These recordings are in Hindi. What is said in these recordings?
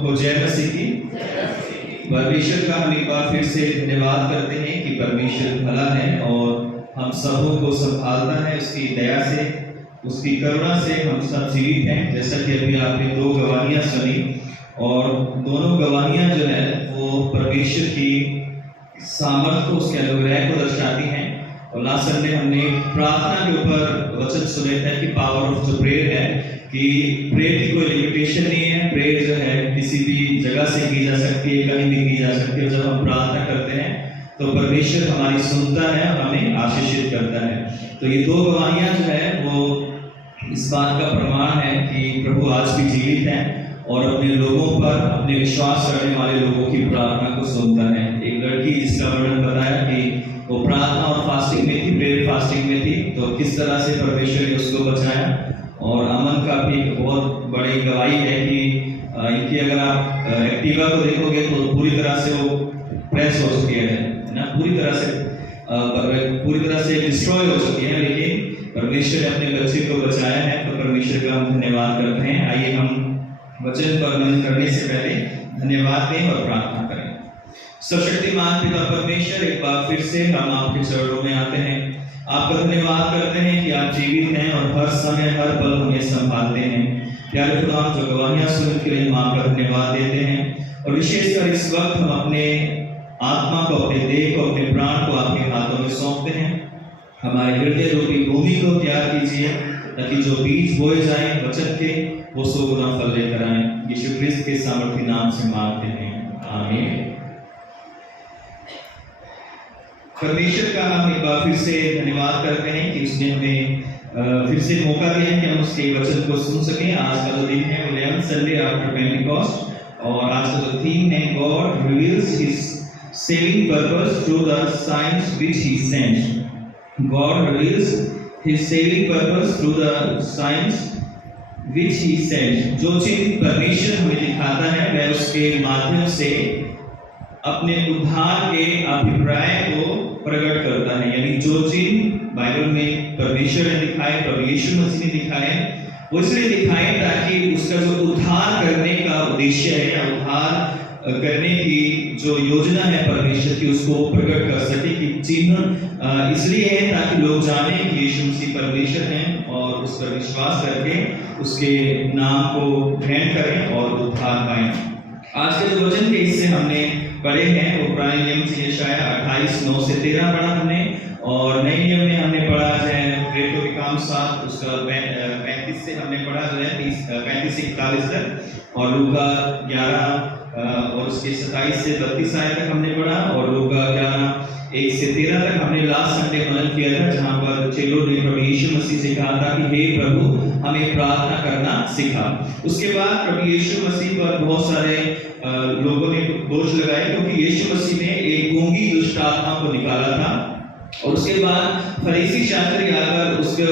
को जय मसीह की। परमेश्वर का हम एक बार फिर से धन्यवाद करते हैं कि परमेश्वर भला है और हम सबों को संभालता है। उसकी दया से, उसकी करुणा से हम सब जीवित हैं। जैसा कि अभी आपने दो गवाहियाँ सुनी और दोनों गवाहियाँ जो है वो परमेश्वर की सामर्थ को, उसके अनुग्रह को दर्शाती हैं। और लास्ट संडे हमने प्रार्थना के ऊपर वचन सुने थे कि पावर ऑफ द प्रेयर है कि प्रेयर की कोई लिमिटेशन नहीं है। प्रेयर जो है किसी भी जगह से की जा सकती है, कहीं भी की जा सकती है। जब हम प्रार्थना करते हैं तो परमेश्वर हमारी सुनता है और हमें आशीषित करता है। तो ये दो गवाहियाँ जो है वो इस बात का प्रमाण है कि प्रभु आज भी जीवित है और अपने लोगों पर, अपने विश्वास करने वाले लोगों की प्रार्थना को सुनता है। एक लड़की जिसका वर्णन बताया कि वो प्रार्थना और फास्टिंग में थी, प्रेयर फास्टिंग में थी, तो किस तरह से परमेश्वर ने उसको बचाया। और अमन का भी एक बहुत बड़ी गवाही है कि इनकी अगर आप एक्टिवा को देखोगे तो पूरी तरह से वो प्रेस हो चुकी है ना, पूरी तरह से डिस्ट्रॉय हो चुकी है, लेकिन परमेश्वर ने अपने बच्चे को बचाया है। तो परमेश्वर का हम धन्यवाद करते हैं। आइए हम वचन पर मनन करने से पहले धन्यवाद दें और प्रार्थना करें। सर्वशक्तिमान पिता परमेश्वर, एक बार फिर से हम आपके चरणों में आते हैं। आपका धन्यवाद करते हैं कि आप जीवित हैं और हर समय हर पल हमें संभालते हैं। प्यारे खुदा, जो गवाहियां सुनने के लिए हम आपका धन्यवाद देते हैं और विशेषकर इस वक्त हम अपने आत्मा को, अपने देह को, अपने प्राण को आपके हाथों में सौंपते हैं। हमारे हृदय रूपी भूमि को तैयार कीजिए ताकि जो बीज बोए जाए वचन के वो 100 गुना फल लेकर आए। यीशु क्रिस्त के सामर्थी नाम से मांगते हैं, आमीन। परमेश्वर का हम एक बार फिर से धन्यवाद करते हैं कि उसने हमें फिर से मौका दिया है कि हम उसके वचन को सुन सकें। आज का जो दिन है वो 11th संडे आफ्टर पेंटिकॉस्ट और आज का जो थीम है God reveals his saving purpose through the signs which he sent. God reveals his saving purpose through the signs which he sent. जो चीज परमेश्वर हमें दिखाता है वह उसके माध्यम से अपने उद्धार के अभिप्राय को प्रकट करता है। यानी जो चीज बाइबल में परमेश्वर ने दिखाए, प्रभु यीशु मसीह ने दिखाए, वो इसलिए दिखाए ताकि उसका जो उद्धार करने का उद्देश्य है या उद्धार करने की जो योजना है परमेश्वर की, उसको प्रकट कर सके। कि चिन्ह इसलिए है ताकि लोग जाने कि यीशु मसीह परमेश्वर हैं और उस पर विश्वास करके उसके नाम को ग्रहण करें और उद्धार पाएं। आज के जो वचन के हिस्से हमने पढ़े हैं वो पुराने नियम से यशाया 28:9-13 पढ़ा हमने और नए नियम में हमने पढ़ा जो है प्रेरितों के काम 7 उसका 35 से हमने पढ़ा जो है 35 से 41 तक और लूका 11 और उसके 27 से 32 आयत तक हमने पढ़ा और लूका 11 1 से 13 तक हमने लास्ट संडे मनन किया था, जहाँ पर चेलों ने प्रभु यीशु मसीह से कहा था कि हे प्रभु हमें प्रार्थना करना सिखा। उसके बाद प्रभु यीशु मसीह पर बहुत सारे लोगों ने दोष लगाए क्योंकि यीशु मसीह ने एक गूंगी दुष्ट आत्मा को निकाला था और उसके बाद फरीसी शास्त्री आकर उसको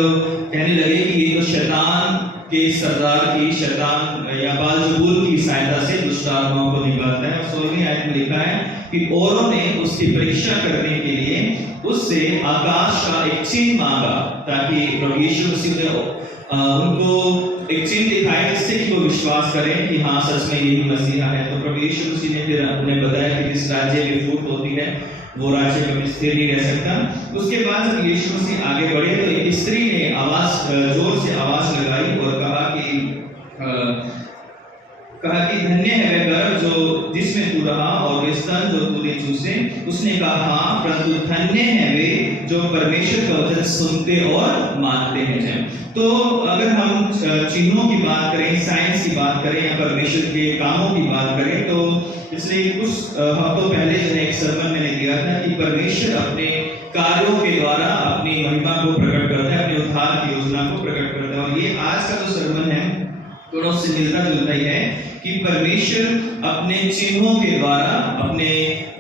कहने लगे कि ये तो शैतान के सरदार की, शैतान या बालजबूल की सहायता से दुष्ट आत्माओं को निकालता है। 16वीं आयत में लिखा है कि औरों ने उसकी परीक्षा करने के लिए उससे आकाश का एक चिन्ह मांगा ताकि प्रभु यीशु मसीह ने उनको एक चिन्ह दिखाए जिससे कि वो विश्वास करें कि हाँ सच में यही मसीहा है। तो प्रभु यीशु मसीह ने फिर उन्हें बताया कि जिस राज्य में फूट होती है वो राज्य कभी स्थिर नहीं रह सकता। उसके बाद जब यीशु मसीह आगे बढ़े तो एक स्त्री ने जोर से आवाज लगाई और कहा कि धन्य है वह गर्भ जो जिसमें तू रहा और वे स्तन जो तूने चूसे। उसने कहा हाँ, परंतु धन्य है वे जो परमेश्वर का वचन सुनते और मानते हैं। तो अगर हम चिन्हों की बात करें, साइंस की बात करें या परमेश्वर के कामों की बात करें तो पिछले कुछ हफ्तों पहले जो है एक सर्मन मैंने दिया था कि परमेश्वर अपने कार्यों के द्वारा अपनी महिमा को प्रकट करता है, अपने उद्धार की योजना को प्रकट करता है। और ये आज का जो सर्मन है थोड़ा उससे मिलता जुलता ही है कि परमेश्वर अपने चिन्हों के द्वारा अपने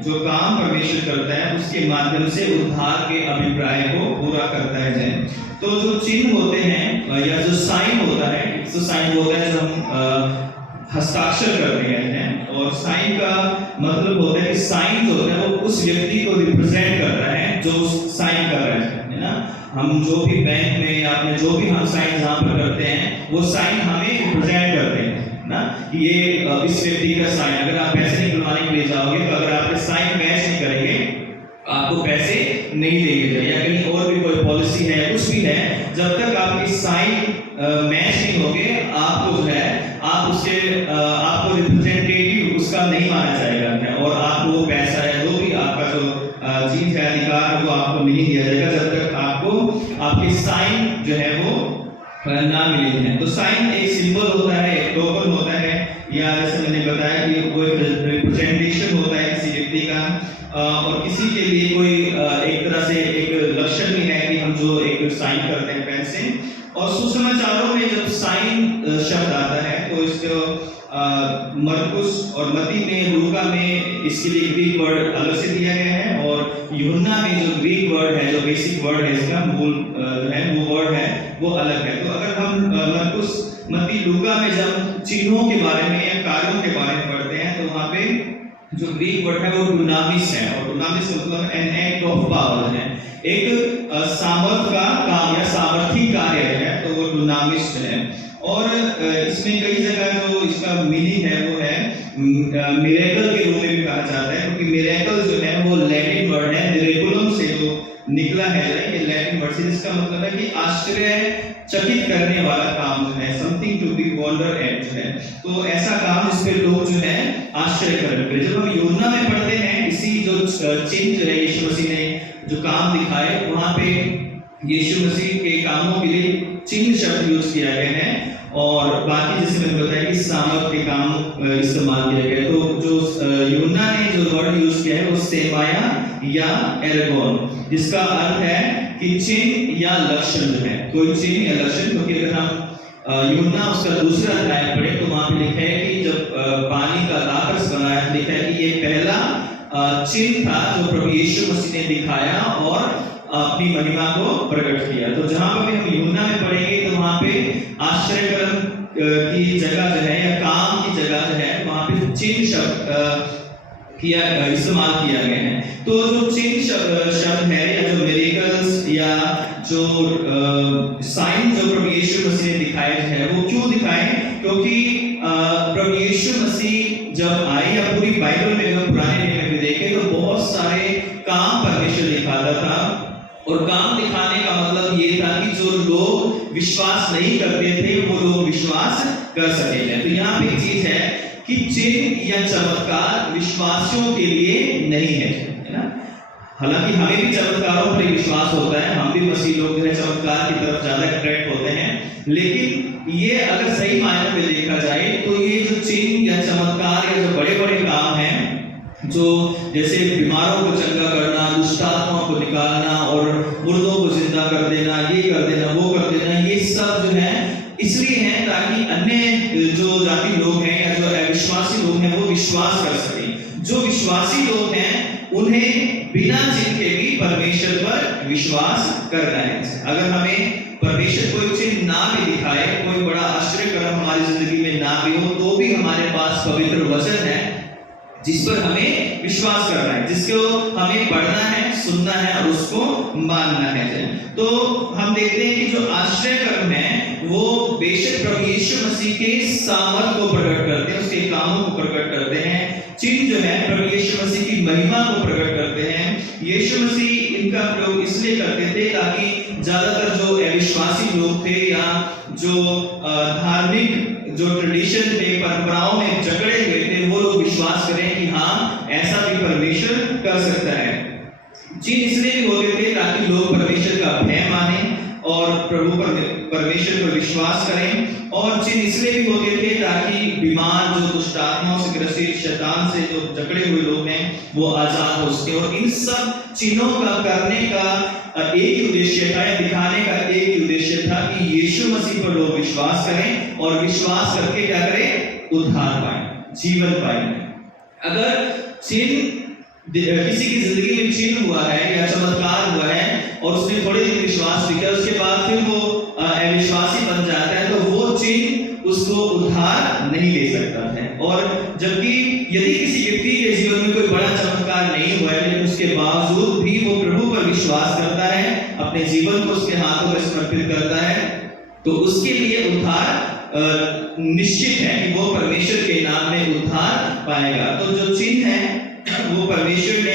जो काम परमेश्वर करता है उसके माध्यम से उद्धार के अभिप्राय को पूरा करता है। तो जो चिन्ह होते हैं या जो साइन होता है, जो साइन होता है जो हम हस्ताक्षर करते हैं और साइन का मतलब होता है कि साइन जो होता है वो उस व्यक्ति को रिप्रेजेंट करता है जो साइन कर रहा है ना। हम जो भी बैंक में या अपने जो भी हम साइन जहाँ पर करते हैं वो साइन हमें रिप्रेजेंट करते हैं। ना, कि ये इस व्यक्ति का साइन, अगर आप पैसे निकलवाने के लिए जाओगे तो अगर आपके साइन मैच नहीं करेंगे आपको पैसे नहीं देंगे, या कहीं और भी कोई पॉलिसी है कुछ भी है, जब तक आपकी साइन मैच नहीं होंगे आपको जो है आप उसके आपको रिप्रेजेंटेटिव उसका नहीं माना जाएगा और आपको पैसा है जो भी आपका जो चीज है अधिकार वो आपको नहीं दिया जाएगा जब तक आपको आपकी साइन जो है वो ना मिली है। तो साइन एक सिंबल होता है, एक टोकन होता है, या जैसे मैंने बताया कि वो एक रिप्रेजेंटेशन होता है किसी व्यक्ति का, और किसी के लिए कोई एक तरह से एक लक्षण भी है कि हम जो एक साइन करते हैं पेन से। और सुसमाचारों में जब साइन शब्द आता है तो इसको मरकुस और मती में, लूका में इसके लिए ग्रीक वर्ड अलग से दिया गया है, और यूहन्ना में जो ग्रीक वर्ड है, जो बेसिक वर्ड है इसका मूल है वो वर्ड है वो अलग है। तो अगर हम मरकुस, मती, लूका में जब चिन्हों के बारे में या कार्यों के बारे में पढ़ते हैं तो वहाँ पे जो ग्रीक वर्ड है वो डुनामिस है, और डुनामिस मतलब एन एक्ट ऑफ पावर है, एक सामर्थ का काम या सामर्थी कार्य है, तो वो डुनामिस है। और इसमें कई जगह जो इसका मीनिंग है वो है मिरेकल के रूप में भी कहा जाता है, क्योंकि मिरेकल जो है वो लैटिन वर्ड है, मिरेकुलम से जो निकला है, ये लैटिन वर्ड से, जिसका मतलब है कि आश्चर्यचकित करने वाला काम जो है, something to be wonder at जो है, तो ऐसा काम जिस पे लोग जो है आश्चर्य करेंगे। जब हम यूहन्ना में पढ़ते हैं इसी जो चिन्ह जो है यीशु मसीह ने जो काम दिखाए, वहां पे यीशु मसीह के कामों के लिए चिन्ह शब्द यूज किया गया है, और बाकी जैसे मैंने बताया कि सामर्थ के काम इस्तेमाल किया गया है। तो जो यूहन्ना ने जो वर्ड यूज किया है वो सेमाया या एर्गोन, जिसका अर्थ है कि चिन्ह या लक्षण जो है, कोई चिन्ह या लक्षण। क्योंकि अगर हम यूहन्ना उसका दूसरा अध्याय पढ़े तो वहां पे लिखा है कि जब पानी का दाखरस बनाया, लिखा है कि ये पहला चिन्ह था जो प्रभु यीशु मसीह ने दिखाया और अपनी महिमा को प्रकट किया। तो जहां पर भी हम यूहन्ना में पढ़ेंगे तो वहां पे आश्चर्यकर्म की जगह जो है या काम की जगह जो है वहां पे चिन्ह शब्द किया इस्तेमाल किया गया है। तो जो चिन्ह शब्द है या जो मिरेकल्स या जो साइन जो प्रभु यीशु मसीह ने दिखाए है, वो क्यों दिखाए? क्योंकि प्रभु यीशु मसीह जब आए, या पूरी बाइबल में अगर पुराने नियम में देखें तो बहुत सारे काम परमेश्वर दिखाता था, और काम दिखाने का मतलब ये था कि जो लोग विश्वास नहीं करते थे वो लोग विश्वास कर सकेंगे। तो यहाँ पे एक चीज है कि चिन्ह या चमत्कार विश्वासियों के लिए नहीं है ना। हालांकि हमें भी चमत्कारों पर विश्वास होता है, हम भी मसीह लोग जो है चमत्कार की तरफ ज्यादा अट्रैक्ट होते हैं, लेकिन ये अगर सही मायने में देखा जाए तो ये जो चिन्ह या चमत्कार या जो बड़े बड़े काम हैं, जो जैसे बीमारों को चंगा करना, दुष्ट आत्माओं को निकालना और मुर्दों को जिंदा कर देना, ये कर देना, वो कर देना, ये सब जो है इसलिए है ताकि अन्य जो जाति लोग हैं या जो अविश्वासी लोग हैं वो विश्वास कर सकें। जो विश्वासी लोग हैं उन्हें बिना चिन्ह के भी परमेश्वर पर विश्वास करना है। अगर हमें परमेश्वर कोई चिन्ह ना भी दिखाए, कोई बड़ा आश्चर्य कर्म हमारी जिंदगी में ना भी हो, तो भी हमारे पास पवित्र वचन है जिस पर हमें विश्वास करना है, जिसको हमें पढ़ना है, सुनना है और उसको मानना है। तो हम देखते हैं कि जो आश्चर्य कर्म है वो बेशक प्रभु यीशु मसीह के सामर्थ को प्रकट करते हैं, उसके कामों को प्रकट करते हैं। चिन्ह जो है प्रभु यीशु मसीह की महिमा को प्रकट करते हैं। यीशु मसीह इनका प्रयोग इसलिए करते थे ताकि ज्यादातर जो अविश्वासी लोग थे या जो धार्मिक जो ट्रेडिशन थे, परंपराओं में जकड़े हुए थे, वो लोग विश्वास करें कि हाँ ऐसा भी परमेश्वर कर सकता है। चिन्ह इसलिए भी होते थे ताकि लोग परमेश्वर का भय माने और प्रभु परमेश्वर पर विश्वास करें, और चिन्ह इसलिए भी होते थे ताकि बीमार, जो दुष्ट आत्माओं से ग्रसित, शैतान से जो जकड़े हुए लोग हैं वो आजाद हो सके। और इन सब चिन्हों का करने का एक ही उद्देश्य था, या दिखाने का एक ही उद्देश्य था कि यीशु मसीह पर लोग विश्वास करें और विश्वास करके क्या करें? उद्धार पाएं, जीवन पाएं। अगर चिन्ह किसी की जिंदगी में चिन्ह हुआ है या चमत्कार हुआ है और उसने थोड़े दिन विश्वास किया, उसके बाद फिर वो अविश्वासी बन जाता है, तो वो चिन्ह उसको उद्धार नहीं दे सकता है। और जबकि यदि किसी व्यक्ति के जीवन में कोई बड़ा चमत्कार नहीं हुआ है, लेकिन उसके बावजूद भी वो प्रभु पर विश्वास करता है, अपने जीवन को उसके हाथों में समर्पित करता है, तो उसके लिए उद्धार निश्चित है कि वो परमेश्वर के नाम में उद्धार पाएगा। तो जो चिन्ह है वो परमेश्वर ने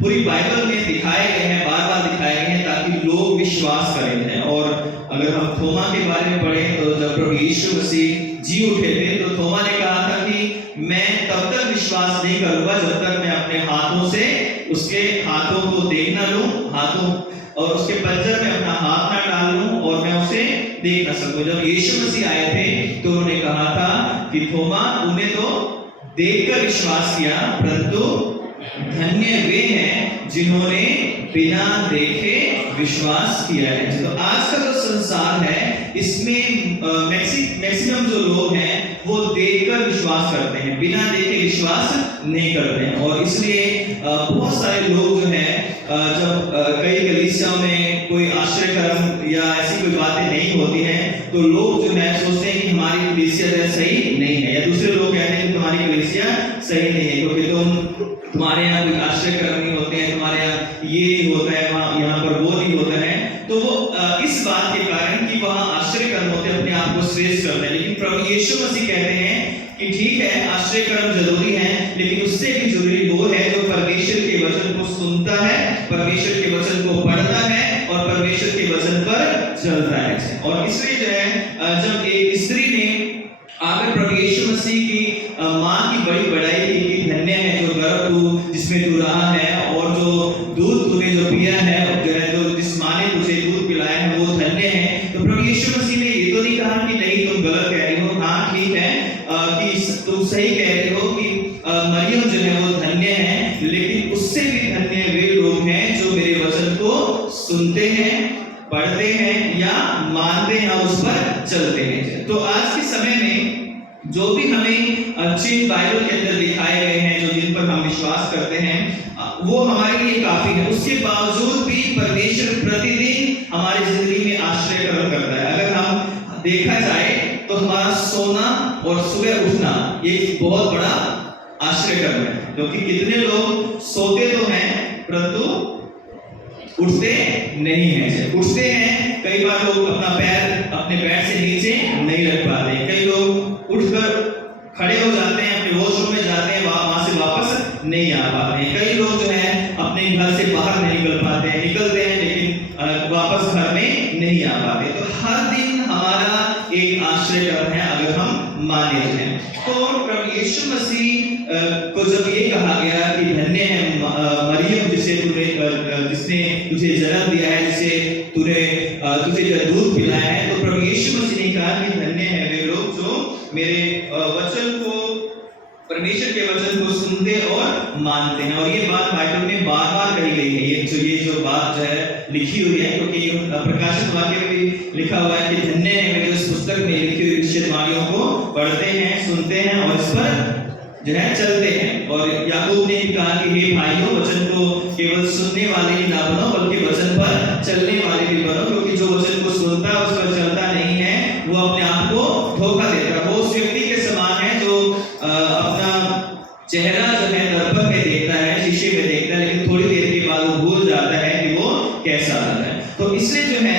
पूरी बाइबल में दिखाए गए हैं, बार बार दिखाए गए हैं ताकि लोग विश्वास करें। और अगर हम थोमा के बारे में पढ़ें तो जब प्रभु यीशु मसीह जी उठे थे तो थोमा ने कहा था कि मैं तब तक विश्वास नहीं करूंगा जब तक मैं अपने हाथों से उसके हाथों को देख ना लूं, हाथों और उसके पंजर में अपना हाथ ना डाल लूं और मैं उसे देख ना सकूं। जब यीशु मसीह आए थे तो उन्होंने कहा था कि थोमा तूने तो देखकर विश्वास किया, परंतु धन्य वे हैं जिन्होंने बिना देखे विश्वास किया है। तो आज का जो संसार है इसमें मैक्सिमम जो लोग हैं वो देखकर विश्वास करते हैं, बिना देखे विश्वास नहीं करते हैं। और इसलिए बहुत सारे लोग जो हैं जब कई कलीसियाओं में कोई आश्चर्यकर्म या ऐसी कोई बातें नहीं होती हैं तो लोग जो है सोचते हैं कि हमारी कलीसिया सही नहीं है, या दूसरे लोग कहते हैं कि तुम्हारी कलीसिया सही नहीं है क्योंकि तुम्हारे यहाँ कोई आश्चर्यकर्म नहीं होते हैं, तुम्हारे यहाँ ये नहीं होता है, वहाँ यहाँ पर वो नहीं होता है। तो वो इस बात के कारण कि वहाँ आश्चर्यकर्म होते हैं अपने आप को श्रेष्ठ करते हैं। लेकिन प्रभु यीशु मसीह कहते हैं कि ठीक है आश्चर्यकर्म जरूरी है, लेकिन उससे भी जरूरी वो है जो परमेश्वर के वचन को सुनता है, परमेश्वर के वचन को पढ़ता है और परमेश्वर के वचन पर चलता है। और इसलिए जो है जब एक स्त्री ने आकर प्रभु यीशु मसीह की माँ की बड़ी बड़ाई की कि धन्य है जो गर्भ तू जिसमें तू रहा है और जो दूध तूने जो पिया है, जो जिस माँ ने तुझे दूध पिलाया है वो धन्य है। तो प्रभु यीशु मसीह ने ये तो नहीं कहा कि नहीं तुम गलत कह रही हो, हाँ ठीक है कि तुम सही कह रही हो कि मरियम जो है वो धन्य है, लेकिन उससे भी धन्य वे लोग हैं जो मेरे वचन को सुनते हैं, पढ़ते हैं या मानते हैं, उस पर चलते हैं। तो आज के समय में जो भी हमें चिन्ह बाइबल के अंदर दिखाए गए हैं, जो जिन पर हम विश्वास करते हैं, वो हमारे लिए काफी है। उसके बावजूद भी परमेश्वर प्रतिदिन हमारी जिंदगी में आश्चर्य करता है। अगर हम देखा जाए तो हमारा सोना और सुबह उठना एक बहुत बड़ा आश्चर्य है, क्योंकि कितने लोग सोते तो हैं परंतु उठते नहीं हैं। उठते हैं कई बार लोग अपना पैर अपने पैर से नीचे नहीं रख पाते, कई लोग उठकर खड़े हो जाते हैं, अपने वॉशरूम में जाते हैं, वहां से वापस नहीं आ पाते हैं। कई लोग जो है अपने घर से बाहर नहीं निकल पाते हैं, निकलते हैं लेकिन वापस घर में नहीं आ पाते। तो हर दिन हमारा एक आश्चर्य है अगर हम माने हैं। तो प्रभु यीशु मसीह को जब ये कहा गया कि धन्य है मरियम जिसने तुझे जन्म दिया है, तुझे जो दूध पिलाया है, तो प्रभु यीशु मसीह ने कहा कि धन्य है वे लोग जो मेरे वचन को, परमेश्वर के वचन को सुनते और मानते हैं। और ये बात बाइबल में बार बार कही गई है। ये जो बात जो है लिखी हुई है, क्योंकि प्रकाशित वाक्य में भी लिखा हुआ है कि धन्य है वे जो इस पुस्तक में लिखी हुई भविष्यवाणियों को पढ़ते हैं, सुनते हैं और इस पर जो है चलते हैं। और याकूब ने भी कहा कि हे भाइयों, वचन को केवल सुनने वाले ही ना बनो बल्कि वचन पर चलने वाले भी बनो, क्योंकि जो वचन को सुनता है उस पर चलता नहीं है वो अपने आप को धोखा देता है। वो उस व्यक्ति के समान है जो अपना चेहरा जो है दर्पण में देखता है, शीशे में देखता है, लेकिन थोड़ी देर के बाद वो भूल जाता है कि वो कैसा है। तो इसलिए जो है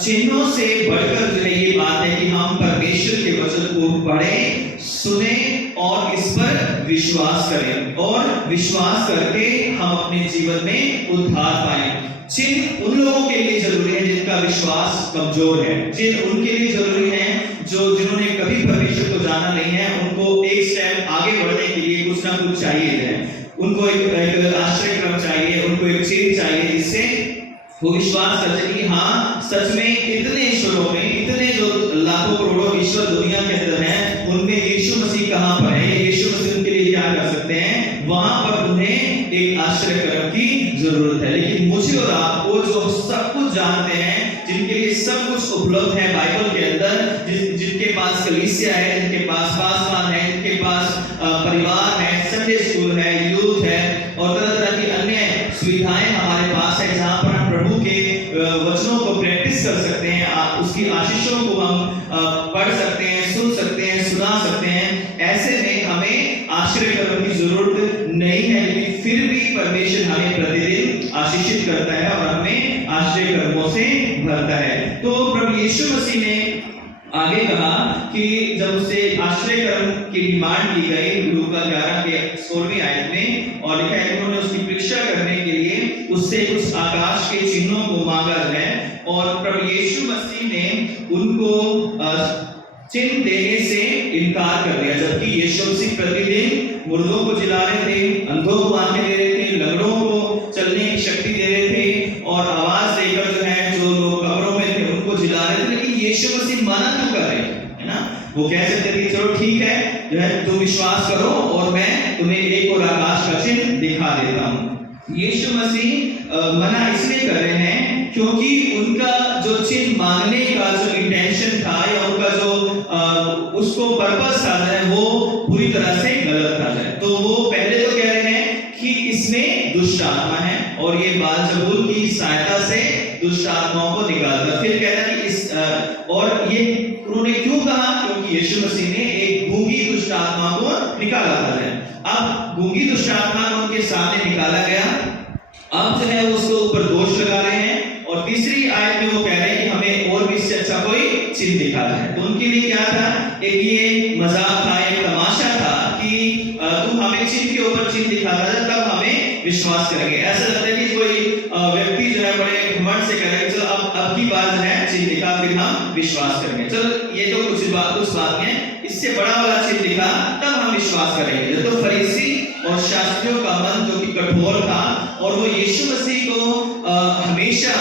चिन्हों से बढ़कर जो है ये बात है कि हम परमेश्वर के वचन को पढ़ें, सुने और इस पर विश्वास करें, और विश्वास करके हम अपने जीवन में उद्धार पाएं। चिन्ह उन लोगों के लिए जरूरी है जिनका विश्वास कमजोर है। चिन्ह उनके लिए जरूरी है जिन्होंने कभी परमेश्वर को जाना नहीं है। उनको एक स्टेप आगे बढ़ने के लिए कुछ ना कुछ चाहिए है। उनको एक आश्चर्यक्रम चाहिए, उनको एक चिन्ह चाहिए जिससे वो विश्वास कर सके कि हाँ सच में इतने ईश्वरों में, इतने जो लाखों करोड़ों ईश्वर दुनिया के अंदर हैं, उनमें यीशु मसीह कहाँ पर है, यीशु मसीह उनके लिए क्या कर सकते हैं, वहां पर उन्हें एक आश्चर्यक्रम की जरूरत है। लेकिन मुझे और आपको जो सब कुछ जानते हैं, जिनके लिए सब कुछ उपलब्ध है बाइबल के अंदर, जिनके पास कलीसिया है, जिनके पास पासवान है, जिनके पास परिवार है, संडे स्कूल है, यूथ है और तरह तरह की अन्य सुविधाएं हमारे पास है, जहां पर हम प्रभु के वचनों को प्रैक्टिस कर सकते हैं, उसकी आशीषों को हम पढ़ सकते हैं, सुन सकते हैं, सुना सकते हैं। ऐसे में हमें आश्चर्य करने की जरूरत नहीं है, लेकिन फिर भी परमेश्वर हमें प्रतिदिन आशीषित करता है और हमें आश्चर्य कर्मों से भरता है। तो प्रभु यीशु मसीह ने आगे कहा कि जब उससे आश्रय कर्म की डिमांड की गई लूका 11 के 16वीं आयत में, और लिखा है उन्होंने उसकी परीक्षा करने के लिए उससे कुछ आकाश के चिन्हों को मांगा है, और प्रभु यीशु मसीह ने उनको चिन्ह देने से इनकार कर दिया। जबकि यीशु मसीह प्रतिदिन मुर्दों को जिला रहे थे, अंधों को आंखें दे रहे थे, लंगड़ों को चलने की शक्ति दे रहे थे, और आवाज देकर जो है जो लोग कब्रों में थे उनको जिला रहे थे, लेकिन यीशु मसीह मना क्यों कर रहे हैं ना? वो कह सकते थे चलो ठीक है जो है तुम विश्वास करो और मैं तुम्हें एक और आकाश का चिन्ह दिखा देता हूँ। यीशु मसीह मना इसलिए कर रहे हैं क्योंकि उनका जो चिन्ह मांगने का जो इंटेंशन था या उनका जो उसको पर्पस था वो पूरी तरह से गलत था। तो वो पहले तो कह रहे हैं कि इसमें दुष्ट आत्मा है और ये बालजबूल की सहायता से दुष्ट आत्माओं को निकालता। फिर कह रहा है कि इस और ये उन्होंने क्यों कहा? क्योंकि यीशु मसीह ने एक गूंगी दुष्ट आत्मा को निकाला था। अब गूंगी दुष्ट आत्मा को उनके सामने निकाला गया, अब जो है उसको ऊपर दोष लगा रहे हैं, और तीसरी आयत में वो कह रहे हैं कि हमें और भी इससे अच्छा कोई चिन्ह दिखाता है। तो उनके लिए क्या था? एक ये मजाक था, एक तमाशा था कि तुम हमें चिन्ह के ऊपर चिन्ह दिखाता है तब हमें विश्वास करेंगे। ऐसा लगता है कि कोई व्यक्ति जो है बड़े घमंड से कह रहे हैं चलो अब की बार जो है चिन्ह दिखा फिर हम विश्वास करेंगे। चलो ये तो कुछ बात है, इससे बड़ा वाला चिन्ह दिखा तब हम विश्वास करेंगे। तो फरीसी और शास्त्रियों का मन जो कि कठोर था और वो यीशु मसीह को हमेशा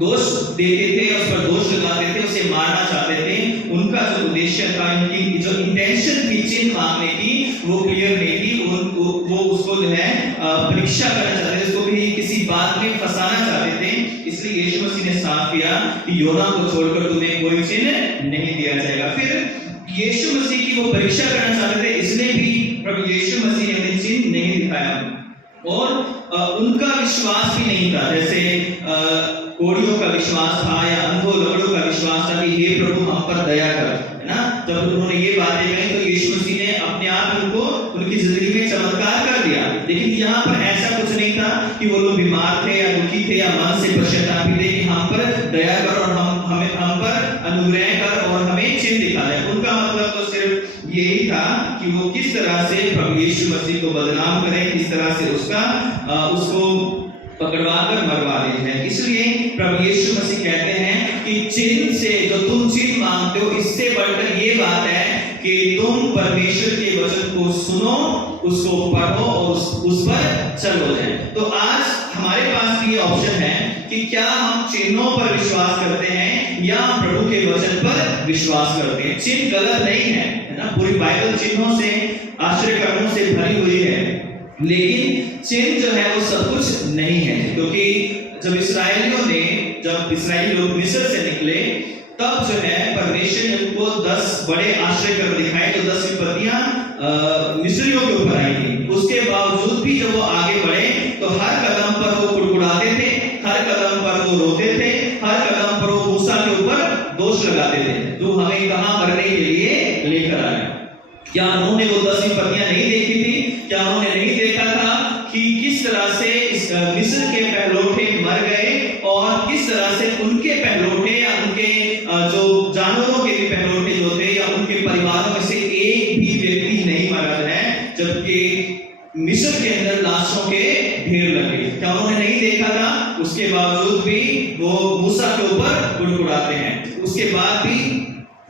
दोष देते थे, उस पर दोष लगाते थे, उसे मारना चाहते थे। उनका जो उद्देश्य था, उनकी जो इंटेंशन थी चिन्ह मांगने की वो क्लियर नहीं थी। वो उसको जो है परीक्षा करना चाहते थे, उसको भी किसी बात में फंसाना चाहते थे। इसलिए यीशु मसीह ने साफ किया कि योना को छोड़कर तुम्हें कोई चिन्ह नहीं दिया जाएगा। फिर यीशु मसीह की वो परीक्षा करना चाहते थे, इसलिए भी प्रभु यीशु मसीह ने उन्हें चिन्ह नहीं दिखाया और उनका विश्वास भी नहीं था। जैसे कोढ़ियों का विश्वास था या अंधों लंगड़ों का विश्वास था कि हे प्रभु हम पर दया कर, है ना? जब उन्होंने ये बातें कही तो यीशु मसीह ने अपने आप उनको उनकी जिंदगी में चमत्कार कर दिया। लेकिन यहाँ पर ऐसा कुछ नहीं था कि वो लोग बीमार थे या दुखी थे या मन से पश्चातापी थे कि हम पर दया कर और हम पर अनुग्रह कर और हमें चिन्ह दिखा दे। उनका मतलब तो सिर्फ यही था कि वो किस तरह से प्रभु यीशु मसीह को बदनाम करें, किस तरह से उसको पकड़वा कर मरवा देते हैं। इसलिए प्रभु यीशु मसीह कहते हैं कि चिन्ह से जो तुम चिन्ह मांगते हो, इससे बढ़कर ये बात है कि तुम परमेश्वर के वचन को सुनो, उसको पढ़ो और उस पर चलो जाए। तो आज हमारे पास भी ये ऑप्शन है कि क्या हम चिन्हों पर विश्वास करते हैं या प्रभु के वचन पर विश्वास करते हैं। चिन्ह गलत नहीं है ना? पूरी बाइबल चिन्हों से, आश्चर्य कर्मों से भरी हुई है, लेकिन चिन्ह जो है वो सब कुछ नहीं है। क्योंकि जब इस्राएली लोग मिस्र से निकले तब जो है परमेश्वर ने उनको 10 बड़े आश्चर्य कर्म दिखाए, जो 10 विपत्तियां मिस्रियों के ऊपर आई थी। उसके बावजूद भी जब वो आगे बढ़े तो हर कदम पर वो कुड़कुड़ाते थे, हर कदम पर वो रोते थे, हर कदम पर वो मूसा के ऊपर दोष लगाते थे, तू हमें कहां मरने के लिए लेकर आया। क्या उन्होंने वो 10 विपत्तियां नहीं देखी थी? क्या उन्होंने नहीं देखा था कि किस तरह से मिस्र के पहलौठे मर गए और किस तरह से उनके पहलौठे या उनके जो जानवरों के भी पहलौठे जो थे या उनके परिवारों में से एक भी व्यक्ति नहीं मरा है, जबकि मिस्र के अंदर लाशों के ढेर लगे। क्या उन्होंने नहीं देखा था? उसके बावजूद भी वो मूसा के ऊपर कुड़कुड़ाते हैं। उसके बाद भी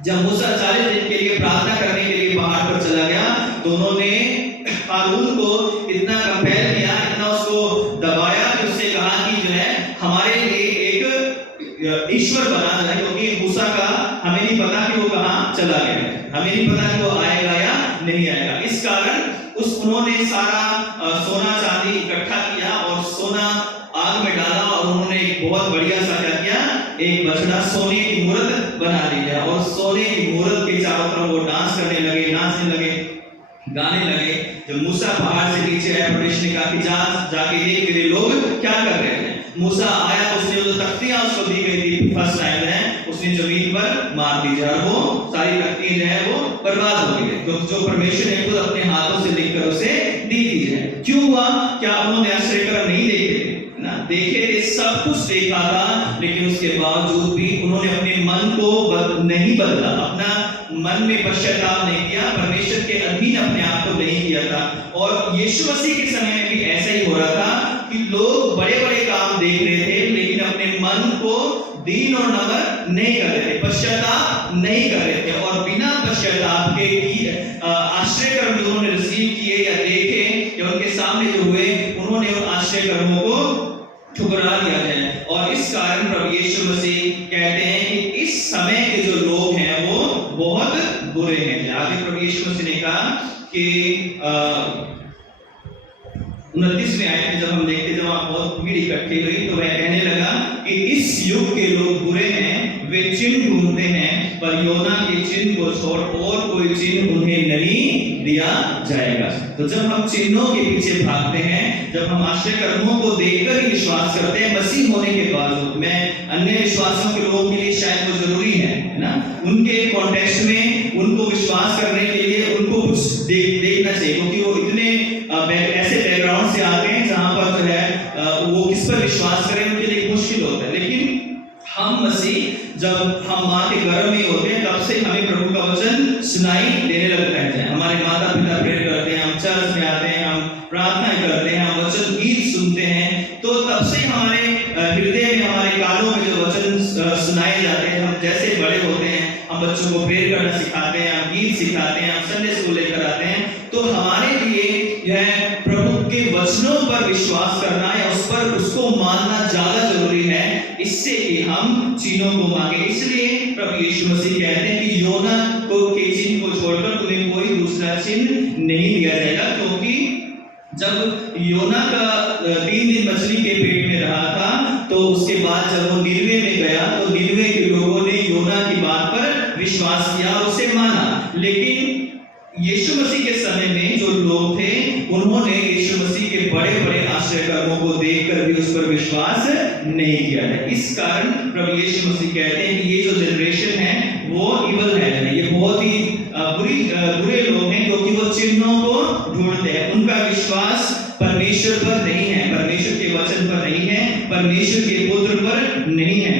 जब मूसा 40 दिन के लिए प्रार्थना करने के लिए पहाड़ पर चला गया तो उन्होंने हारून को इतना कंपेल किया, इतना उसको दबाया कि उससे कहा कि जो है हमारे लिए एक ईश्वर बना है, क्योंकि मूसा का हमें नहीं पता कि वो कहां चला गया, हमें नहीं पता कि वो आएगा या नहीं आएगा। इस कारण उन्होंने सारा सोना चांदी इकट्ठा किया और सोना आग में डाला और उन्होंने एक बहुत बढ़िया सा क्या किया, एक बछड़ा सोने की मूर्त बना लिया और सोने की मूर्त के चारों तरफ वो डांस करने लगे, नाचने लगे, गाने लगे। जब मूसा पहाड़ से नीचे आया, परमेश्वर ने कहा कि जाके देख तेरे लोग क्या कर रहे हैं। मूसा आया, उसने वो तख्तियां उसको दी गई थी फर्स्ट टाइम है, उसने जमीन पर मार दी और वो सारी तख्तियां जो है वो बर्बाद हो गई, क्योंकि जो परमेश्वर ने खुद अपने हाथों से लिखकर उसे दी थी। क्यों हुआ? क्या उन्होंने आश्चर्य कर्म नहीं देखे ना? देखे थे, सब कुछ देखा था, लेकिन उसके बावजूद भी उन्होंने अपने मन को नहीं बदला, अपना मन में पश्चाताप नहीं किया, परमेश्वर के अधीन अपने आप को नहीं किया था। और यीशु मसीह के समय में भी ऐसा ही हो रहा था कि लोग बड़े बड़े काम देख रहे थे, लेकिन अपने मन को दीन और नम्र नहीं कर रहे थे, पश्चाताप नहीं कर रहे थे। और बिना पश्चाताप के आश्चर्य कर्म जो उन्होंने रिसीव किए या देखे या उनके सामने जो हुए, उन्होंने उन आश्चर्य कर्मों को ठुकरा दिया है। और इस कारण प्रभु यीशु मसीह कहते हैं कि इस समय के जो लोग हैं वो बहुत बुरे हैं। आगे प्रभु यीशु मसीह ने कहा कि 29वें आयत में जब हम देखते, जब बहुत भीड़ इकट्ठी हुई तो वह कहने लगा कि इस युग के लोग बुरे हैं, वे चिन्ह ढूंढते हैं, पर योना के चिन्ह को छोड़ और कोई चिन्ह उन्हें नहीं दिया जाएगा। तो जब हम चिन्हों के पीछे भागते हैं, जब हम आश्चर्य कर्मों को देखकर ही विश्वास करते हैं मसीह होने के बावजूद, मैं अन्य विश्वासियों के लोगों के लिए शायद वो जरूरी है ना, उनके कॉन्टेक्स्ट में उनको विश्वास करने के लिए उनको कुछ देखना चाहिए, क्योंकि वो इतने ऐसे बैकग्राउंड से आते हैं जहां पर जो है वो किस पर विश्वास करें उनके लिए मुश्किल होता है। लेकिन हम मसीह जब हम माँ के गर्भ में होते हैं तब से हमें प्रभु का वचन सुनाई देने लगता है। हमारे माता पिता प्रेयर करते हैं, हम चर्च में आते हैं, हम प्रार्थनाएं करते हैं, हम वचन गीत सुनते हैं, तो तब से हमारे हृदय में, हमारे कानों में जो वचन सुनाए जाते हैं, हम जैसे बड़े होते हैं, हम बच्चों को प्रेयर करना सिखाते हैं, हम गीत सिखाते हैं, हम संडे स्कूल लेकर आते हैं, तो हमारे लिए यह प्रभु के वचनों पर विश्वास करना या उस पर उसको मानना ज्यादा जरूरी है, इससे कि हम चिन्हों को मांगे। इसलिए प्रभु यीशु मसीह कहते हैं कि योना को के चिन्ह को छोड़कर तुम्हें कोई दूसरा चिन्ह नहीं दिया जाएगा, क्योंकि जब योना का 3 दिन मछली के पेट में रहा था, तो उसके बाद जब वो निनवे में गया तो निनवे के लोगों ने योना की बात पर विश्वास किया, उसे माना। लेकिन यीशु मसीह के समय में जो लोग थे, उन्होंने यीशु मसीह के बड़े बड़े आश्चर्य कर्मों को देखकर भी उस पर विश्वास नहीं किया है। इस कारण प्रभु यीशु मसीह कहते हैं कि ये जो जनरेशन है वो इवल है, ये बहुत ही बुरे लोग हैं, क्योंकि वो चिन्हों को ढूंढते हैं, उनका विश्वास परमेश्वर पर नहीं है, परमेश्वर के वचन पर नहीं है, परमेश्वर के पुत्र पर नहीं है।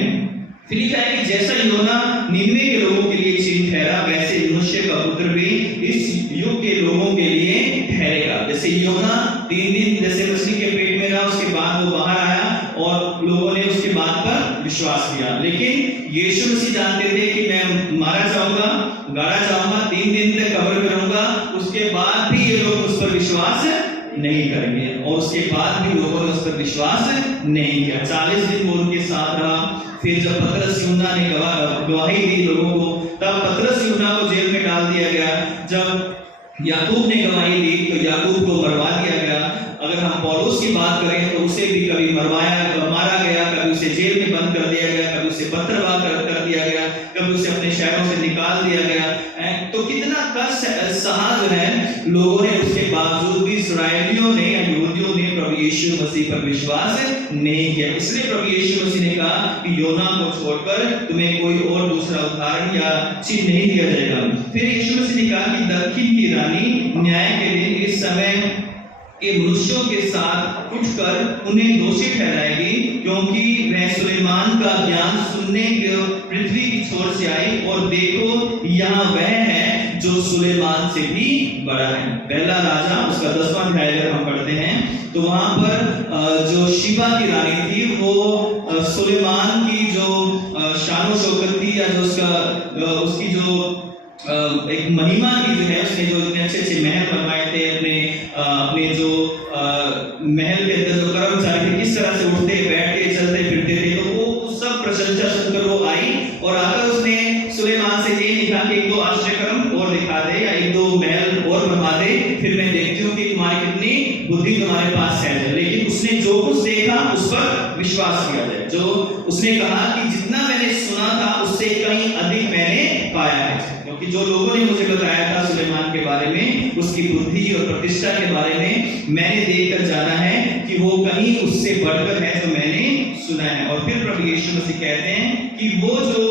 फिर लिखा है कि जैसा योना निनवे के लोगों के लिए चिन्ह ठहरा, वैसे मनुष्य का पुत्र भी इस युग के लोगों के लिए ठहरेगा। जैसे योना 3 दिन जैसे मछली के पेट में रहा, उसके बाद वो बाहर आया और लोगों ने उसके बात पर विश्वास किया। लेकिन यीशु मसीह जानते थे कि मैं मारा जाऊंगा, गाड़ा जाऊंगा, 3 दिन तक कब्र में रहूंगा, उसके बाद भी ये लोग उस पर विश्वास नहीं करेंगे। और उसके बाद भी लोगों ने उस पर विश्वास नहीं किया। 40 दिन वो उनके साथ रहा। फिर जब पतरस यूहन्ना ने गवाही दी लोगों को, तब पतरस यूहन्ना को जेल में डाल दिया गया। जब याकूब ने गवाही दी तो याकूब को मरवा दिया गया। अगर हम पौलुस की बात करें तो उसे भी कभी मारा गया, कभी उसे जेल में बंद कर दिया गया, कभी उसे पथरवाह कर दिया गया, कभी उसे अपने शहरों से निकाल दिया गया। तो कितना कष्ट सहा जो है लोगों ने, उसके बावजूद भी इस्राएलियों ने या यहूदियों ने प्रभु यीशु मसीह पर विश्वास नहीं किया। इसलिए प्रभु यीशु मसीह ने कहा कि योना को छोड़कर तुम्हें कोई और दूसरा उदाहरण या चिन्ह नहीं दिया जाएगा। फिर यीशु मसीह ने कहा कि दक्षिण की रानी न्याय के दिन इस समय के मनुष्यों के साथ उठकर उन्हें दोषी ठहराएगी, क्योंकि वह सुलेमान का ज्ञान सुनने के पृथ्वी की छोर से आई, और देखो यहाँ वह है जो सुलेमान से भी बड़ा है। पहला राजा उसका 10वां अध्याय अगर हम पढ़ते हैं तो वहां पर जो शिबा की रानी थी, वो सुलेमान की जो शानो शौकत थी, या जो उसकी जो एक महिमा की जो है, उसने जो इतने अच्छे अच्छे महल बनवाए थे, अपने जो महल के अंदर जो कर्मचारी थे किस तरह से उठते बैठते चलते फिरते थे, तो वो सब प्रशंसा सुनकर वो आई और आकर उसने सुलेमान से ये लिखा कि 1-2 आश्चर्य कर्म और दिखा दे, या 1-2 महल और बनवा दे, फिर मैं देखती हूँ कि तुम्हारी कितनी बुद्धि तुम्हारे पास है। लेकिन उसने जो कुछ देखा उस पर विश्वास किया जाए। जो उसने कहा कि जितना मैंने सुना था उससे कहीं अधिक मैंने पाया है, क्योंकि जो लोगों ने मुझे बताया था सुलेमान के बारे में, उसकी बुद्धि और प्रतिष्ठा के बारे में, मैंने देखकर जाना है कि वो कहीं उससे बढ़कर है जो मैंने सुना है। और फिर प्रभु यीशु मसीह कहते हैं कि वो जो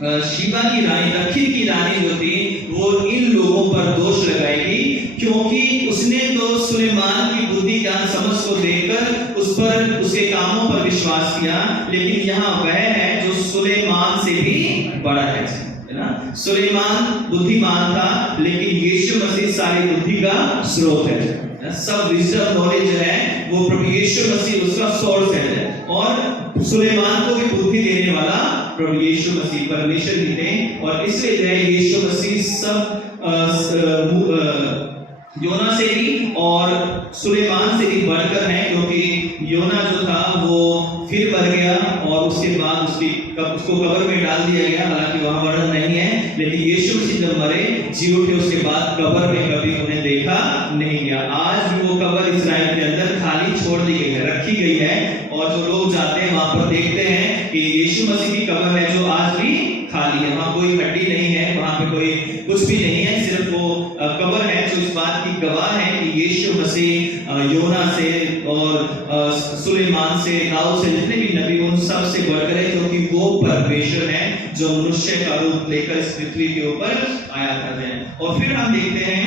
शिबा की रानी, दक्षिण की रानी जो थी, वो इन लोगों पर दोष लगाएगी, क्योंकि उसने तो सुलेमान की बुद्धि ज्ञान समझ को देखकर उस पर, उसके कामों विश्वास किया, लेकिन यहाँ वह है जो सुलेमान से भी बड़ा है ना। सुलेमान बुद्धिमान था, लेकिन यीशु मसीह सारी बुद्धि का स्रोत है। सब विजडम नॉलेज जो है वो प्रभु यीशु मसीह उसका सोर्स है, और सुलेमान को भी बुद्धि देने वाला प्रभु यीशु मसीह परमेश्वर ही थे। और इसलिए जो है यीशु मसीह सब योना से भी और सुलेमान से भी बढ़कर है, क्योंकि योना जो था वो फिर मर गया और उसके बाद उसको कब्र में डाल दिया गया। हालांकि वहां वर्णन नहीं है, लेकिन यीशु मसीह जब मरे जी उठे उसके बाद कब्र में कभी उन्हें देखा नहीं गया। आज भी वो कब्र इस्राएल के अंदर खाली छोड़ दी गई है, रखी गई है, और जो लोग जाते हैं वहां पर देखते हैं कि यीशु मसीह की कब्र है जो आज भी खाली है। वहां कोई हड्डी नहीं है, वहां पे कोई कुछ भी नहीं है, सिर्फ वो कब्र है जो इस बात की गवाह है कि यीशु मसीह योना से और सुलेमान से, दाऊद से, जितने भी नबी उन सब से बढ़कर है, क्योंकि वो परमेश्वर है जो मनुष्य का रूप लेकर इस पृथ्वी के ऊपर आया था। और फिर हम देखते हैं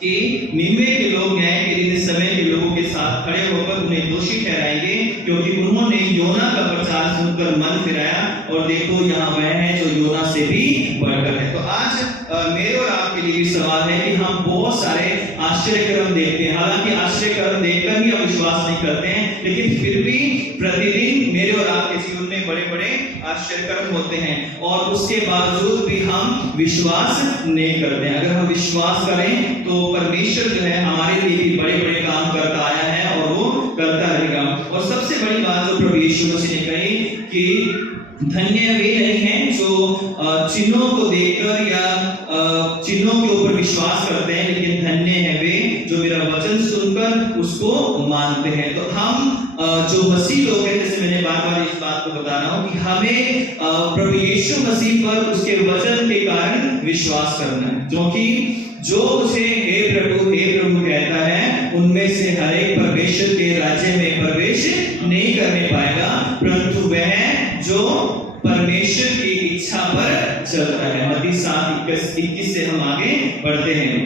कि निनवे के लोग न्याय के दिन समय के लोगों के साथ खड़े होकर उन्हें दोषी ठहराएंगे, क्योंकि उन्होंने योना का प्रचार सुनकर मन फिराया, और देखो यहाँ वह है जो योना से भी बढ़कर है। तो आज मेरे और आपके लिए भी सवाल है कि हम बहुत सारे आश्चर्यक्रम देखते हैं, हालांकि आश्चर्यक्रम देखकर भी हम विश्वास नहीं करते हैं, लेकिन फिर भी प्रतिदिन मेरे और आपके जीवन में बड़े बड़े आश्चर्यक्रम होते हैं, और उसके बावजूद भी हम विश्वास नहीं करते हैं। अगर हम विश्वास करें तो परमेश्वर जो है हमारे लिए भी बड़े बड़े काम करता आया है, और वो करता रहेगा। और सबसे बड़ी बात जो प्रभु यीशु मसीह ने कही कि धन्य वे नहीं हैं जो चिन्हों को देखकर या चिन्हों के ऊपर विश्वास करते हैं, लेकिन धन्य है वे जो मेरा वचन सुनकर उसको मानते हैं। तो हम जो मसीह लोग हैं, जैसे मैंने बार बार इस बात को बता रहा हूं कि हमें प्रभु यीशु मसीह पर उसके वचन के कारण विश्वास करना है, क्योंकि जो उसे हे प्रभु कहता है, उनमें से हर एक परमेश्वर के राज्य में प्रवेश नहीं करने पाएगा, परंतु वह जो परमेश्वर की इच्छा पर चलता है। मत्ती 7:21 से हम आगे बढ़ते हैं।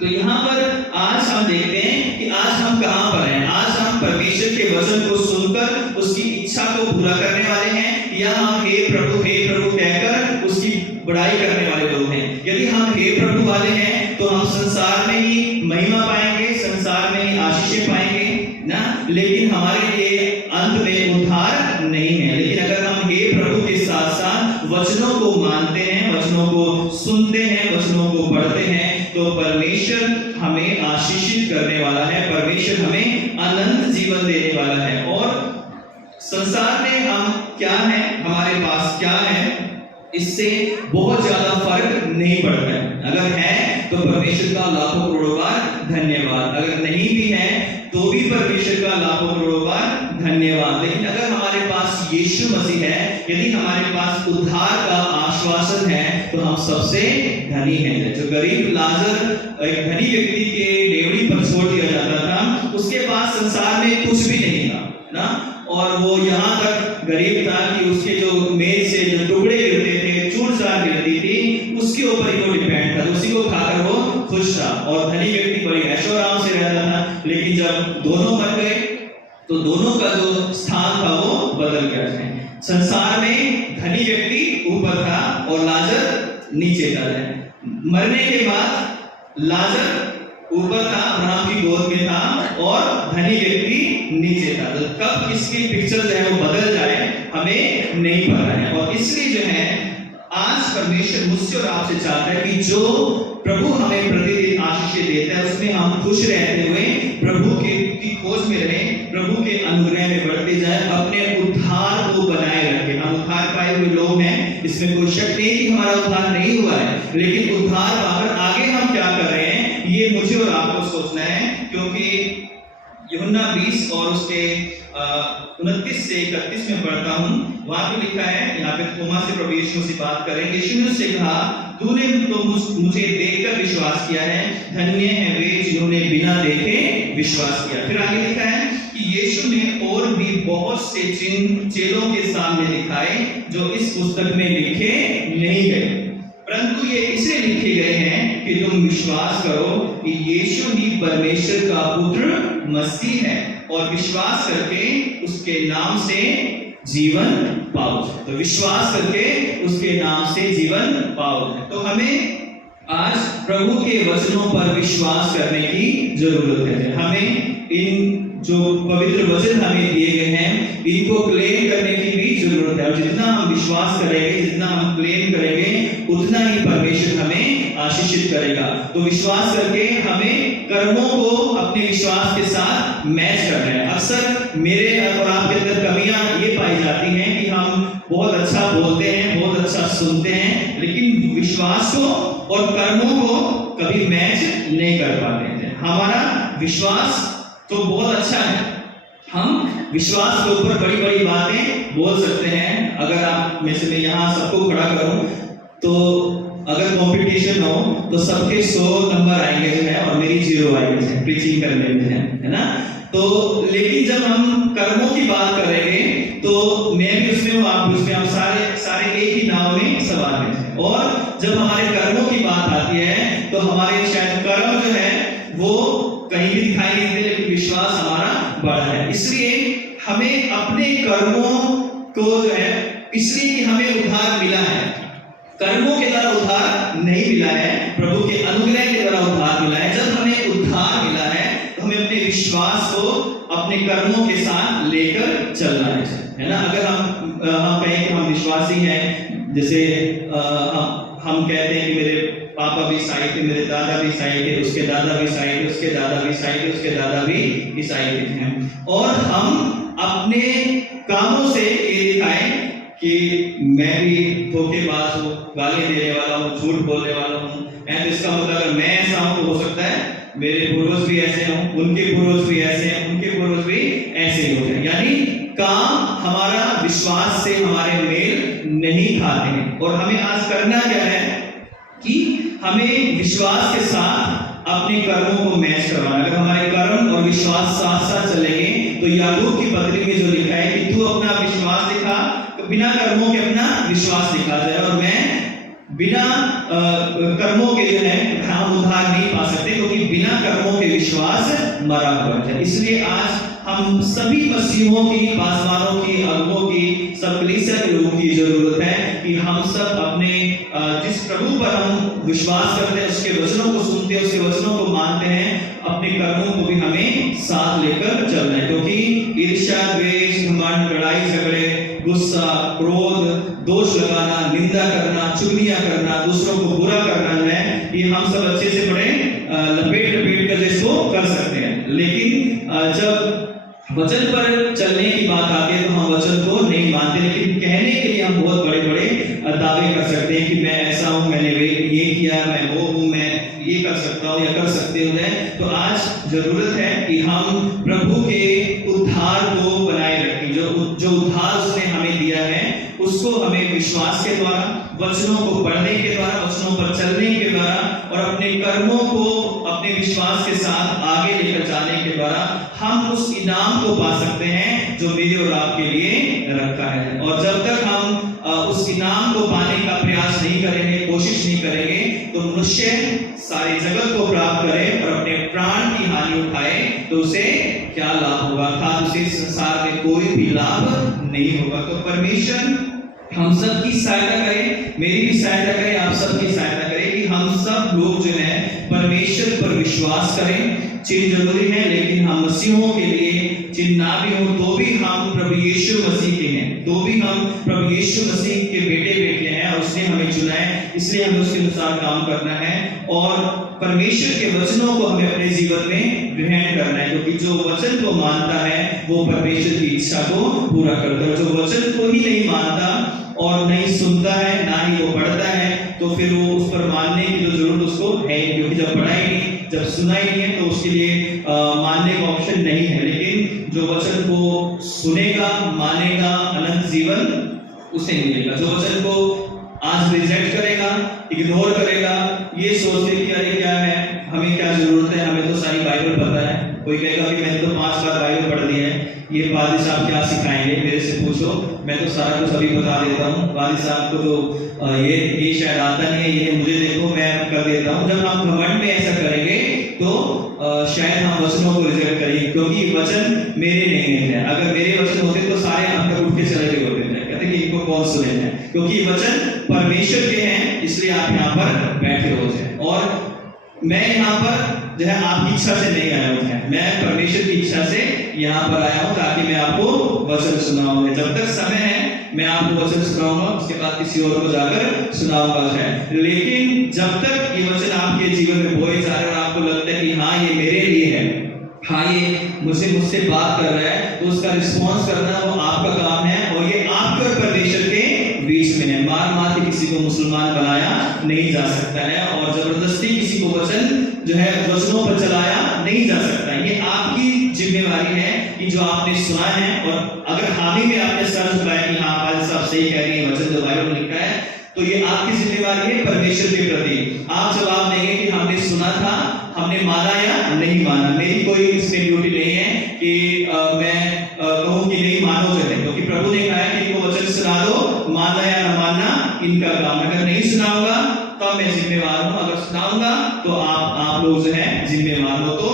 तो यहाँ पर आज हम देखते हैं कि आज हम कहाँ पर हैं। आज हम परमेश्वर के वचन को सुनकर उसकी इच्छा को पूरा करने वाले हैं, या हम हे प्रभु कहकर उसकी बड़ाई करने वाले लोग हैं। यदि हम हे प्रभु वाले हैं तो हम संसार में ही महिमा पाएंगे, संसार में ही आशीषें पाएंगे ना, लेकिन हमारे लिए अंत में उद्धार नहीं है। लेकिन अगर हम हे प्रभु के साथ साथ वचनों को मानते हैं, वचनों को सुनते हैं, वचनों को पढ़ते हैं, तो परमेश्वर हमें आशीषित करने वाला है, परमेश्वर हमें अनंत जीवन देने वाला है। और संसार में हम क्या है, हमारे पास क्या है, इससे बहुत ज्यादा फर्क नहीं पड़ता है। अगर है तो परमेश्वर का लाखों करोड़ों बार धन्यवाद, अगर नहीं भी है तो भी परमेश्वर का लाखों करोड़ों बार धन्यवाद। लेकिन अगर हमारे पास यीशु मसीह है, यदि हमारे पास उद्धार का आश्वासन है, तो हम सबसे धनी हैं। जो गरीब लाजर एक धनी व्यक्ति के डेवड़ी पर छोड़ दिया जाता था, उसके पास संसार में कुछ भी नहीं था ना, और वो यहाँ तक गरीब था कि उसके जो मेज से जो टुकड़े गिरते थे, चूर-चार गिरती थी, उसके ऊपर ही वो डिपेंड था, उसी को खाकर वो खुश था। और धनी व्यक्ति बड़ी ऐशो आराम से रहता था। लेकिन जब दोनों मर गए तो दोनों का जो स्थान था वो बदल गया। संसार में धनी व्यक्ति ऊपर था और लाजर नीचे था। मरने के बाद लाजर ऊपर था, अब्राहम की गोद में था, और धनी व्यक्ति नीचे था। तो कब किसकी पिक्चर जो है वो बदल जाए हमें नहीं पता है। और इसलिए जो है आज परमेश्वर मुझसे और आपसे चाहता है कि जो प्रभु हमें प्रतिदिन आशीष देता है उसमें हम खुश रहते हुए प्रभु की खोज में रहें, प्रभु के अनुग्रह में बढ़ते जाए, अपने उद्धार को बनाए रखें। हम उद्धार पाए हुए लोग हैं, इसमें कोई शक नहीं कि हमारा उद्धार नहीं हुआ है, लेकिन उद्धार पाकर आगे हम क्या कर रहे हैं ये मुझे और आपको सोचना है। क्योंकि यूहन्ना 20 और उसके 29 से 31 में पढ़ता हूँ, वहां पे लिखा है, यहाँ पे थोमा से प्रभु यीशु से बात करें। यीशु ने उससे कहा, तूने तो मुझे देखकर विश्वास किया है, धन्य है वे जिन्होंने बिना देखे विश्वास किया। फिर आगे लिखा है कि यीशु ने और भी बहुत से चिन्ह चेलों के सामने दिखाए जो इस पुस्तक में लिखे नहीं गए, परंतु ये इसलिए लिखे गए हैं कि तुम विश्वास करो कि यीशु ही परमेश्वर का पुत्र मसीह है, और विश्वास करके उसके नाम से जीवन पाओगे। तो विश्वास करके उसके नाम से जीवन पाओगे। तो हमें आज प्रभु के वचनों पर विश्वास करने की जरूरत है। हमें इन जो पवित्र वचन हमें दिए गए हैं इनको क्लेम करने की भी जरूरत है। और जितना हम विश्वास करेंगे, जितना हम क्लेम करेंगे, उतना ही परमेश्वर हमें आशीषित करेगा। तो विश्वास करके हमें कर्मों को अपने विश्वास के साथ मैच करना है। अक्सर मेरे और आपके अंदर कमियां ये पाई जाती हैं कि हम बहुत अच्छा बोलते हैं, बहुत अच्छा सुनते हैं, लेकिन विश्वास को और कर्मों को कभी मैच नहीं कर पाते हैं। हमारा विश्वास तो बहुत अच्छा है, हम विश्वास के ऊपर बड़ी बड़ी बातें बोल सकते हैं। अगर आप में से मैं यहाँ सबको खड़ा करूं तो अगर कंपटीशन हो तो सबके 100 नंबर आएंगे जो है और मेरी 0 आएंगे प्रीचिंग करने में, है ना। तो लेकिन जब हम कर्मों की बात करेंगे तो मैं भी उसमें हूँ, आप भी उसमें, हम सारे एक ही नाव में सवार हैं। और जब हमारे कर्मों की बात आती है तो हमारे शायद कर्म जो है वो कहीं भी दिखाई नहीं देते, लेकिन विश्वास हमारा बड़ा है। इसलिए हमें अपने कर्मों को जो है, इसलिए कि हमें उद्धार मिला है, कर्मों के द्वारा उद्धार नहीं मिला है, प्रभु के अनुग्रह के द्वारा उद्धार मिला है। जब हमें उद्धार मिला है तो हमें अपने विश्वास को अपने कर्मों के साथ लेकर चलना है ना। अगर हम कहें कि हम विश्वासी हैं, जैसे हम कहते हैं कि मेरे पापा भी ईसाई थे, मेरे दादा भी ईसाई थे, उसके दादा भी ईसाई थे, उसके दादा भी ईसाई थे, उसके दादा भी ईसाई थे, और हम अपने कामों से ये दिखाएं कि मैं भी धोखेबाज हूँ, गाली देने वाला हूँ, झूठ बोलने वाला हूँ, तो इसका मतलब अगर मैं ऐसा हूँ तो हो सकता है मेरे पूर्वज भी ऐसे हों, उनके पूर्वज भी ऐसे हैं, उनके पूर्वज भी ऐसे ही होते हैं। यानी काम हमारा विश्वास से हमारे मेल नहीं खाते हैं। और हमें आज करना क्या है कि हमें विश्वास के साथ अपने कर्मों को मैच करवाना। अगर हमारे कर्म और विश्वास साथ साथ चलेंगे तो याकूब की पत्री में जो लिखा है कि तू अपना विश्वास दिखा, तो बिना कर्मों के अपना विश्वास दिखा जाए, और मैं बिना कर्मों के जो है हम उद्धार नहीं पा सकते, क्योंकि बिना कर्मों के विश्वास मरा हुआ है। इसलिए आज हम सभी मसीहों की, पासवानों की, अगुओं की, सब कलीसिया के लोगों की जरूरत है कि हम सब अपने जिस प्रभु पर हम विश्वास करते हैं, उसके वचनों को सुनते हैं, उसके वचनों को मानते हैं, अपने कर्मों को भी हमें साथ लेकर चलना है। क्योंकि ईर्ष्या, द्वेष, घमंड, लड़ाई झगड़े, गुस्सा, क्रोध, दोष लगाना, निंदा करना, चुगलियां करना, दूसरों को बुरा करना जो है, ये हम सब अच्छे से बड़े लपेट कर इसको कर सकते हैं। लेकिन जब वचन पर चलने की बात आती है तो हम वचन को नहीं मानते, लेकिन कहने के लिए हम बहुत बड़े बड़े दावे कर सकते हैं कि मैं ऐसा हूं, मैंने ये किया, मैं वो हूं, मैं ये कर सकता हूं या कर सकते हो। तो आज जरूरत है कि हम प्रभु के उद्धार को बनाए रखें। जो उद्धार उसने हमें दिया है उसको हमें विश्वास के द्वारा, वचनों को पढ़ने के द्वारा, वचनों पर चलने के द्वारा और अपने कर्मों को अपने विश्वास के साथ आगे लेकर जाने के द्वारा हम उस इनाम को पा सकते हैं जो मेरे और आपके लिए रखा है। और जब तक हम उस इनाम को पाने का प्रयास नहीं करेंगे, कोशिश नहीं करेंगे, तो मनुष्य सारी जगत को प्राप्त करे और अपने प्राण की हानि उठाए तो उसे क्या लाभ होगा? अर्थात उसे संसार में कोई भी लाभ नहीं होगा। तो परमेश्वर हम सब की सहायता करे, मेरी भी सहायता करे, आप सबकी सहायता करे कि हम सब लोग जो है परमेश्वर पर विश्वास करें। चिन्ह जरूरी है, लेकिन हम मसीहों के लिए चिन्ह ना भी हो तो भी हम प्रभु यीशु मसीह के हैं, तो भी हम प्रभु यीशु मसीह के बेटे हैं और उसने हमें चुना है, इसलिए हमें उसके अनुसार काम करना है और परमेश्वर के वचनों को हमें अपने जीवन में ग्रहण करना है। क्योंकि जो वचन को मानता है वो परमेश्वर की इच्छा को पूरा करता है। जो वचन को ही नहीं मानता और नहीं सुनता है, ना ही वो पढ़ता है, तो फिर वो उस पर मानने की जो जरूरत उसको है, क्योंकि जब पढ़ा ही नहीं, जब सुना ही नहीं है तो उसके लिए मानने का ऑप्शन नहीं है। लेकिन जो वचन को सुनेगा, मानेगा, अनंत जीवन उसे मिलेगा। जो वचन को आज रिजेक्ट करेगा, इग्नोर करेगा, ये सोचते कि अरे क्या है, हमें क्या जरूरत है, हमें तो सारी बाइबल पता है। कोई कहेगा कि मैंने तो 5 बार बाइबल पढ़ ली है, ये पादी साहब क्या सिखाएंगे, मेरे से पूछो, मैं तो सारा कुछ अभी बता देता हूँ। पादी साहब को तो ये शायद आता नहीं है, ये मुझे देखो मैं कर देता हूँ। जब हम घमंड में ऐसा करेंगे तो शायद हम वचनों को रिजेक्ट करेंगे, क्योंकि वचन मेरे नहीं है। अगर मेरे वचन होते तो सारे अब तक उठ के चले गए होते थे, कहते कि इनको कौन सुनेगा, क्योंकि वचन परमेश्वर के हैं, इसलिए आप यहाँ पर बैठे हो जाए। और मैं यहाँ पर जो है आपकी इच्छा से नहीं आया हूँ, मैं परमेश्वर की इच्छा से यहाँ पर आया हूँ ताकि मैं आपको वचन सुनाऊंगा। जब तक समय है मैं आपको वचन सुनाऊंगा, उसके बाद किसी और को जाकर सुनाऊंगा है। लेकिन जब तक ये वचन आपके जीवन में बोए जा रहे हैं और आपको लगता है कि हाँ ये मेरे लिए है, हाँ ये मुझसे बात कर रहा है, तो उसका रिस्पॉन्स करना वो आपका काम है। और ये आपके और परमेश्वर के बीच में है। मार के किसी को मुसलमान बनाया नहीं जा सकता है, और जबरदस्ती किसी को वचन जो है वचनों पर चलाया नहीं जा सकता। ये आपकी जिम्मेवारी है कि जो आपने सुना है, और अगर हामी में आपने सर झुकाया कि हाँ पाल साहब सही कह रही है, वचन जो बाइबल में लिखा है, तो ये आपकी जिम्मेवारी है परमेश्वर के प्रति। आप जवाब देंगे कि हमने सुना था, हमने माना या नहीं माना। मेरी कोई इसमें ड्यूटी नहीं है कि मैं कहूँ कि नहीं मानो जो है, क्योंकि प्रभु ने कहा है कि इनको वचन सुना दो, मानना या न मानना इनका काम। अगर नहीं सुनाऊंगा तो मैं जिम्मेवार हूँ, अगर सुनाऊंगा तो आप लोग जो है जिम्मेवार हो। तो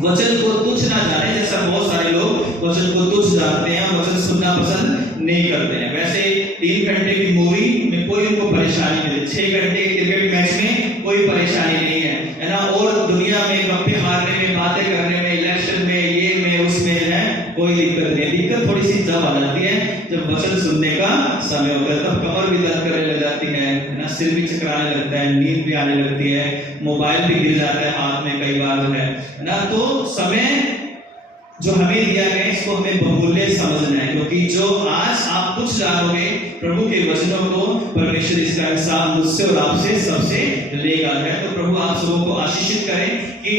वचन को तुच्छ ना जाने, जैसा बहुत सारे लोग वचन को तुच्छ जानते हैं, वचन सुनना पसंद नहीं करते हैं। वैसे 3 घंटे की मूवी में कोई उनको परेशानी नहीं, 6 घंटे के क्रिकेट मैच में कोई परेशानी नहीं है ना। और दुनिया में गप्पे मारने में, बातें करने में, इलेक्शन में, ये में, उसमें है कोई दिक्कत नहीं। दिक्कत थोड़ी सी जब आ जाती है जब वचन सुनने का समय होता है, तब कमर भी दर्द करने लग जाती है ना, सिर भी चकराने लगता है, नींद भी आने लगती है, मोबाइल भी गिर जाता है हाथ में कई बार जो है ना। तो समय जो हमें दिया गया है इसको हमें बहुमूल्य समझना है, क्योंकि जो आज आप कुछ जानोगे प्रभु के वचनों को, परमेश्वर इसका हिसाब मुझसे और आपसे सबसे लेगा है। तो प्रभु आप सबों को आशीषित करें कि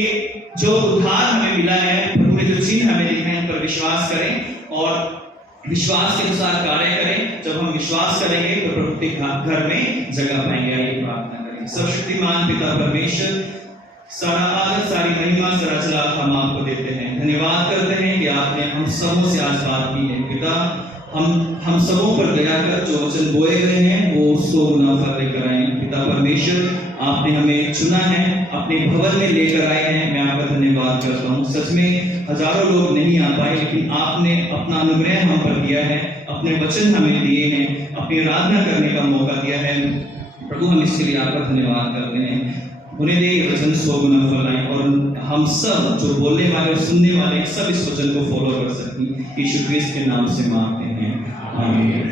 जो उद्धार हमें मिला है, प्रभु ने जो चिन्ह हमें दिए हैं उन पर विश्वास करें और विश्वास के अनुसार कार्य करें। जब हम विश्वास करेंगे तो प्रभु के घर में जगह पाएंगे। ये प्रार्थना करें। सर्वशक्तिमान पिता परमेश्वर, सारा आदर, सारी महिमा, सारा चला हम आपको देते हैं। धन्यवाद करते हैं कि आपने हम सबों से आज बात की है। पिता हम सबों पर दया कर, जो वचन बोए गए हैं वो 100 गुना फल लेकर आए। पिता परमेश्वर, आपने हमें चुना है, अपने भवन में लेकर आए हैं। मैं आपका धन्यवाद करता हूँ। सच में हजारों लोग नहीं आ पाए, लेकिन आपने अपना अनुग्रह हम पर दिया है, अपने वचन हमें दिए हैं, अपनी आराधना करने का मौका दिया है। प्रभु हम इसके लिए आपका धन्यवाद करते हैं। उन्हें दे वचन 100 गुना फल आए, और हम सब जो बोलने वाले और सुनने वाले सब इस वचन को फॉलो कर सकें। यीशु क्रिस्त के नाम से मांगते हैं, आमीन।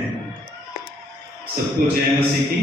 सबको जय मसीह की।